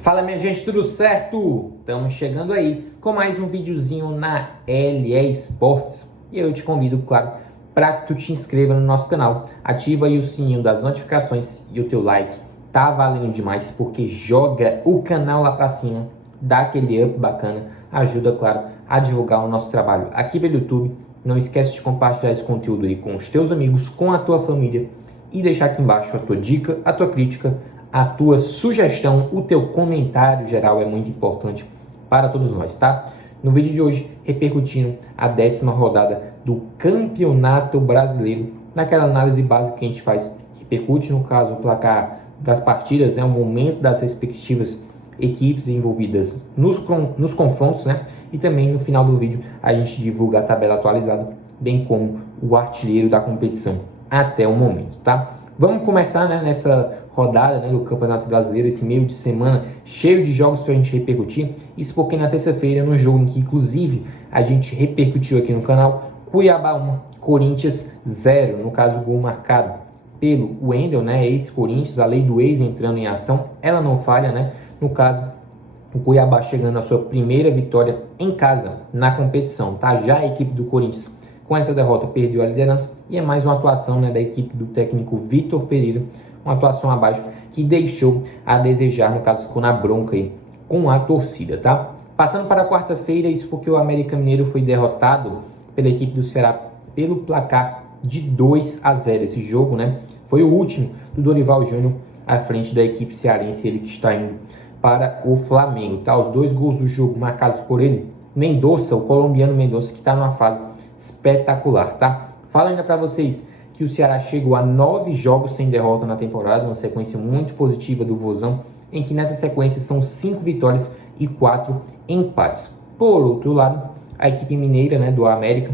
Fala minha gente, tudo certo? Estamos chegando aí com mais um videozinho na LE Esportes e eu te convido, claro, para que tu te inscreva no nosso canal, ativa aí o sininho das notificações e o teu like tá valendo demais porque joga o canal lá para cima, dá aquele up bacana, ajuda, claro, a divulgar o nosso trabalho aqui pelo YouTube. Não esquece de compartilhar esse conteúdo aí com os teus amigos, com a tua família e deixar aqui embaixo a tua dica, a tua crítica, a tua sugestão, o teu comentário geral é muito importante para todos nós, tá? No vídeo de hoje, repercutindo a 10ª rodada do Campeonato Brasileiro, naquela análise básica que a gente faz, repercute no caso o placar das partidas, né, o momento das respectivas equipes envolvidas nos confrontos, né? E também no final do vídeo a gente divulga a tabela atualizada, bem como o artilheiro da competição até o momento, tá? Vamos começar, né, nessa rodada, né, do Campeonato Brasileiro, esse meio de semana cheio de jogos para a gente repercutir. Isso porque na terça-feira, no jogo em que inclusive a gente repercutiu aqui no canal, Cuiabá 1, Corinthians 0, no caso gol marcado pelo Wendel, né, ex-Corinthians, a lei do ex entrando em ação, ela não falha, né, no caso o Cuiabá chegando à sua primeira vitória em casa na competição, tá? Já a equipe do Corinthians com essa derrota perdeu a liderança e é mais uma atuação, né, da equipe do técnico Vitor Pereira, uma atuação abaixo que deixou a desejar, no caso ficou na bronca aí com a torcida, tá? Passando para a quarta-feira, isso porque o América Mineiro foi derrotado pela equipe do Ceará pelo placar de 2-0. Esse jogo, né, foi o último do Dorival Júnior à frente da equipe cearense, ele que está indo para o Flamengo, tá? Os dois gols do jogo marcados por ele, Mendonça, o colombiano Mendonça, que está numa fase espetacular, tá? Falo ainda para vocês que o Ceará chegou a 9 jogos sem derrota na temporada, uma sequência muito positiva do Vozão, em que nessa sequência são 5 vitórias e 4 empates. Por outro lado, a equipe mineira, né, do América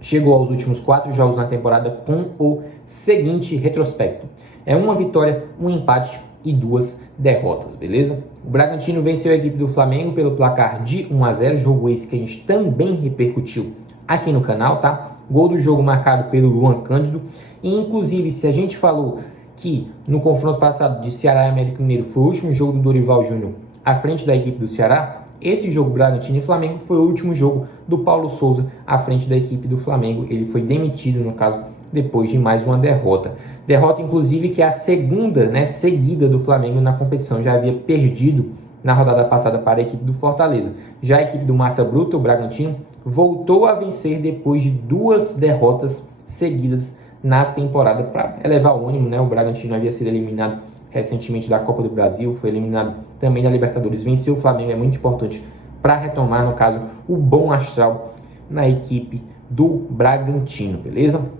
chegou aos últimos 4 jogos na temporada com o seguinte retrospecto: é uma vitória, um empate e 2 derrotas, beleza? O Bragantino venceu a equipe do Flamengo pelo placar de 1-0, jogo esse que a gente também repercutiu aqui no canal, tá? Gol do jogo marcado pelo Luan Cândido. E inclusive, se a gente falou que no confronto passado de Ceará e América Mineiro foi o último jogo do Dorival Júnior à frente da equipe do Ceará, esse jogo Bragantino e Flamengo foi o último jogo do Paulo Souza à frente da equipe do Flamengo. Ele foi demitido, no caso, depois de mais uma derrota. Derrota, inclusive, que é a segunda, né, seguida do Flamengo na competição. Já havia perdido na rodada passada para a equipe do Fortaleza. Já a equipe do Massa Bruta, o Bragantino, voltou a vencer depois de 2 derrotas seguidas na temporada para elevar o ânimo, né? O Bragantino havia sido eliminado recentemente da Copa do Brasil, foi eliminado também da Libertadores, venceu o Flamengo, é muito importante para retomar, no caso, o bom astral na equipe do Bragantino, beleza?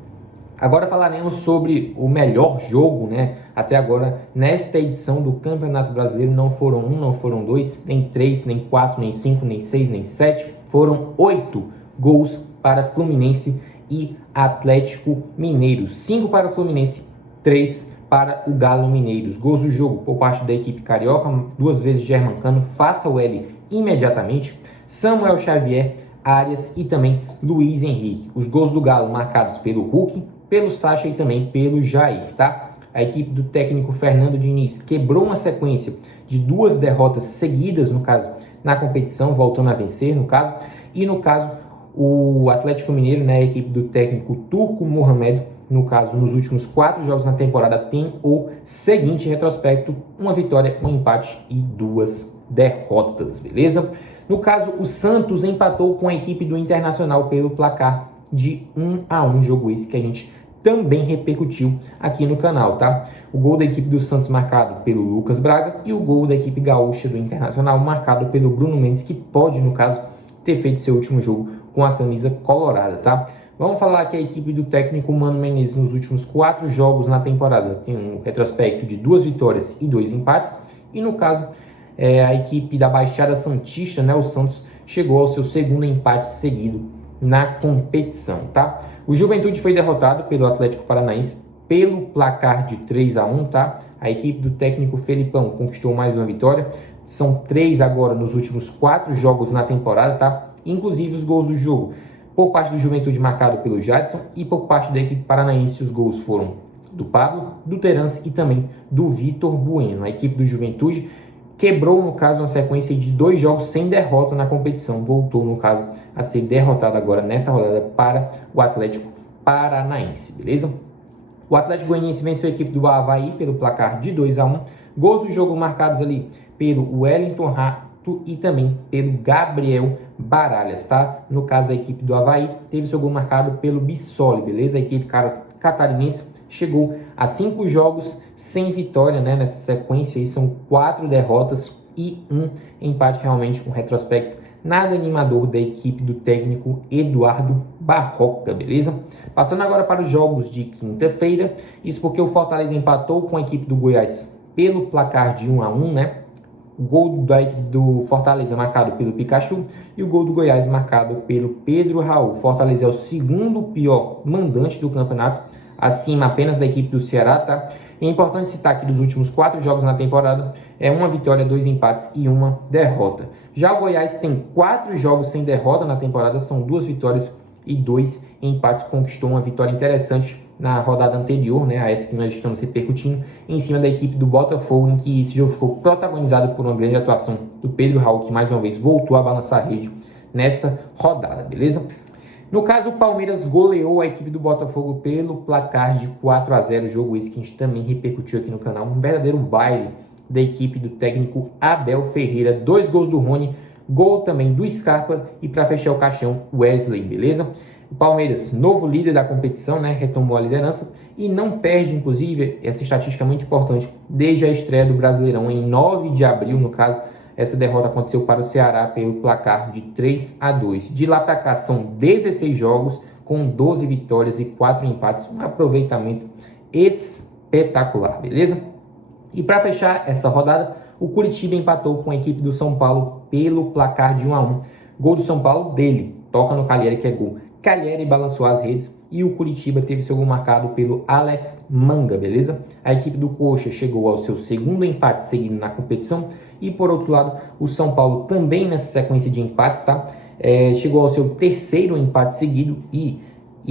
Agora falaremos sobre o melhor jogo, né? Até agora, nesta edição do Campeonato Brasileiro, não foram 1, não foram 2, nem 3, nem 4, nem 5, nem 6, nem 7. Foram 8 gols para Fluminense e Atlético Mineiro. 5 para o Fluminense, 3 para o Galo Mineiro. Os gols do jogo por parte da equipe carioca, 2 vezes Germancano, faça o L imediatamente. Samuel Xavier, Arias e também Luiz Henrique. Os gols do Galo marcados pelo Hulk, pelo Sacha e também pelo Jair, tá? A equipe do técnico Fernando Diniz quebrou uma sequência de 2 derrotas seguidas, no caso, na competição, voltando a vencer, no caso. E no caso, o Atlético Mineiro, né, a equipe do técnico Turco Mohamed, no caso, nos últimos 4 jogos na temporada, tem o seguinte retrospecto: uma vitória, um empate e 2 derrotas, beleza? No caso, o Santos empatou com a equipe do Internacional pelo placar de 1-1, jogo esse que a gente também repercutiu aqui no canal, tá? O gol da equipe do Santos marcado pelo Lucas Braga e o gol da equipe gaúcha do Internacional marcado pelo Bruno Mendes, que pode, no caso, ter feito seu último jogo com a camisa colorada, tá? Vamos falar que a equipe do técnico Mano Menezes nos últimos 4 jogos na temporada tem um retrospecto de 2 vitórias e 2 empates, e no caso, a equipe da Baixada Santista, né, o Santos, chegou ao seu segundo empate seguido na competição, tá? O Juventude foi derrotado pelo Atlético Paranaense pelo placar de 3-1, tá? A equipe do técnico Felipão conquistou mais uma vitória. São 3 agora nos últimos 4 jogos na temporada, tá? Inclusive os gols do jogo por parte do Juventude marcado pelo Jadson e por parte da equipe paranaense os gols foram do Pablo, do Terence e também do Vitor Bueno. A equipe do Juventude quebrou, no caso, uma sequência de 2 jogos sem derrota na competição. Voltou, no caso, a ser derrotado agora nessa rodada para o Atlético Paranaense, beleza? O Atlético Goianiense venceu a equipe do Avaí pelo placar de 2-1. Gols do jogo marcados ali pelo Wellington Rato e também pelo Gabriel Baralhas, tá? No caso, a equipe do Avaí teve seu gol marcado pelo Bissoli, beleza? A equipe catarinense chegou a 5 jogos sem vitória, né? Nessa sequência aí são 4 derrotas e 1 empate, realmente um retrospecto nada animador da equipe do técnico Eduardo Barroca, beleza? Passando agora para os jogos de quinta-feira, isso porque o Fortaleza empatou com a equipe do Goiás pelo placar de 1-1, né? O gol da equipe do Fortaleza marcado pelo Pikachu e o gol do Goiás marcado pelo Pedro Raul. Fortaleza é o segundo pior mandante do campeonato, acima apenas da equipe do Ceará, tá? É importante citar que dos últimos 4 jogos na temporada, é 1 vitória, 2 empates e 1 derrota. Já o Goiás tem 4 jogos sem derrota na temporada, são 2 vitórias e 2 empates. Conquistou uma vitória interessante na rodada anterior, né, a essa que nós estamos repercutindo, em cima da equipe do Botafogo, em que esse jogo ficou protagonizado por uma grande atuação do Pedro Raul, que mais uma vez voltou a balançar a rede nessa rodada, beleza? No caso, o Palmeiras goleou a equipe do Botafogo pelo placar de 4-0, jogo esse que a gente também repercutiu aqui no canal, um verdadeiro baile da equipe do técnico Abel Ferreira, 2 gols do Rony, gol também do Scarpa e para fechar o caixão, Wesley, beleza? O Palmeiras, novo líder da competição, né, retomou a liderança e não perde, inclusive, essa estatística muito importante, desde a estreia do Brasileirão em 9 de abril, no caso. Essa derrota aconteceu para o Ceará pelo placar de 3-2. De lá para cá são 16 jogos com 12 vitórias e 4 empates. Um aproveitamento espetacular, beleza? E para fechar essa rodada, o Curitiba empatou com a equipe do São Paulo pelo placar de 1-1. Gol do São Paulo dele, toca no Calheri que é gol. Calheri balançou as redes e o Curitiba teve seu gol marcado pelo Aleph Manga, beleza? A equipe do Coxa chegou ao seu segundo empate seguido na competição. E por outro lado, o São Paulo também nessa sequência de empates, tá? Chegou ao seu terceiro empate seguido e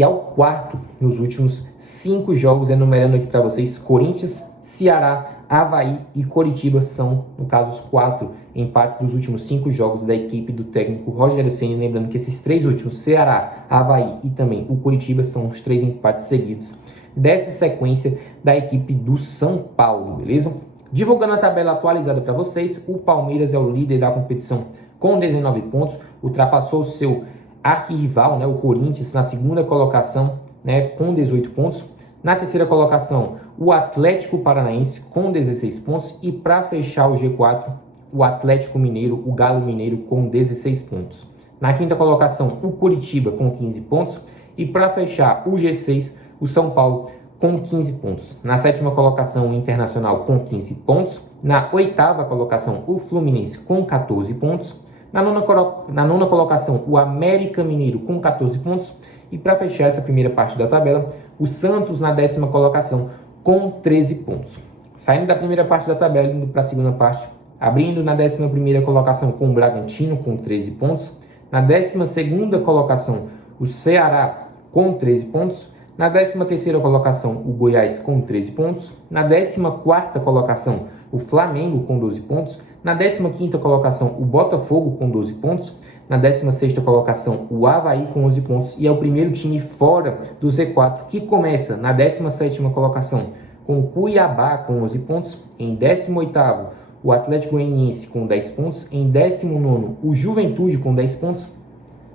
ao 4º nos últimos 5 jogos, enumerando aqui para vocês: Corinthians, Ceará, Avaí e Coritiba são, no caso, os 4 empates dos últimos 5 jogos da equipe do técnico Rogério Ceni. Lembrando que esses 3 últimos, Ceará, Avaí e também o Coritiba, são os 3 empates seguidos dessa sequência da equipe do São Paulo, beleza? Divulgando a tabela atualizada para vocês, o Palmeiras é o líder da competição com 19 pontos, ultrapassou o seu arquirrival, né, o Corinthians, na segunda colocação, né, com 18 pontos. Na terceira colocação, o Atlético Paranaense com 16 pontos. E para fechar o G4, o Atlético Mineiro, o Galo Mineiro, com 16 pontos. Na quinta colocação, o Curitiba com 15 pontos. E para fechar o G6, o São Paulo com 15 pontos. Na sétima colocação, o Internacional com 15 pontos. Na oitava colocação, o Fluminense com 14 pontos. Na nona colocação, o América Mineiro com 14 pontos. E para fechar essa primeira parte da tabela, o Santos na 10ª colocação com 13 pontos. Saindo da primeira parte da tabela, indo para a segunda parte, abrindo na 11ª colocação com o Bragantino com 13 pontos. Na 12ª colocação, o Ceará com 13 pontos. Na 13ª colocação, o Goiás com 13 pontos. Na 14ª colocação, o Flamengo com 12 pontos. Na 15ª colocação, o Botafogo com 12 pontos. Na 16ª colocação, o Avaí com 11 pontos. E é o primeiro time fora do Z4, que começa na 17ª colocação, com o Cuiabá com 11 pontos. Em 18º, o Atlético Goianiense com 10 pontos. Em 19º, o Juventude com 10 pontos.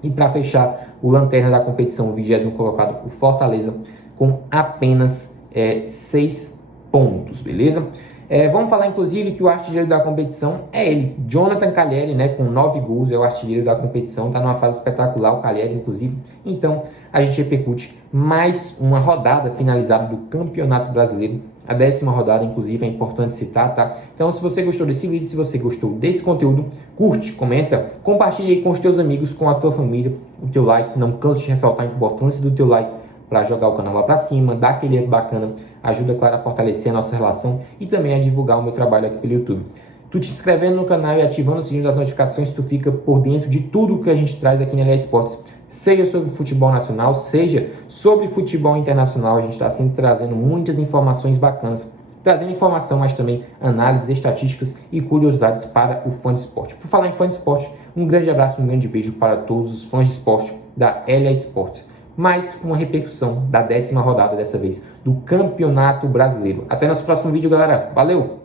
E para fechar, o lanterna da competição, o 20º colocado, o Fortaleza, com apenas 6 pontos, beleza? Vamos falar, inclusive, que o artilheiro da competição é ele, Jonathan Calheri, né, com 9 gols, é o artilheiro da competição, está numa fase espetacular, o Calheri, inclusive. Então, a gente repercute mais uma rodada finalizada do Campeonato Brasileiro, a 10ª rodada, inclusive, é importante citar, tá? Então, se você gostou desse vídeo, se você gostou desse conteúdo, curte, comenta, compartilha aí com os teus amigos, com a tua família, o teu like. Não canse de ressaltar a importância do teu like para jogar o canal lá para cima, dar aquele like bacana, ajuda, claro, a fortalecer a nossa relação e também a divulgar o meu trabalho aqui pelo YouTube. Tu te inscrevendo no canal e ativando o sininho das notificações, tu fica por dentro de tudo que a gente traz aqui na LA Esportes, seja sobre futebol nacional, seja sobre futebol internacional. A gente está sempre trazendo muitas informações bacanas trazendo informação, mas também análises, estatísticas e curiosidades para o fã de esporte. Por falar em fã de esporte, um grande abraço, um grande beijo para todos os fãs de esporte da LA Sports. Mais uma repercussão da 10ª rodada, dessa vez, do Campeonato Brasileiro. Até nosso próximo vídeo, galera. Valeu!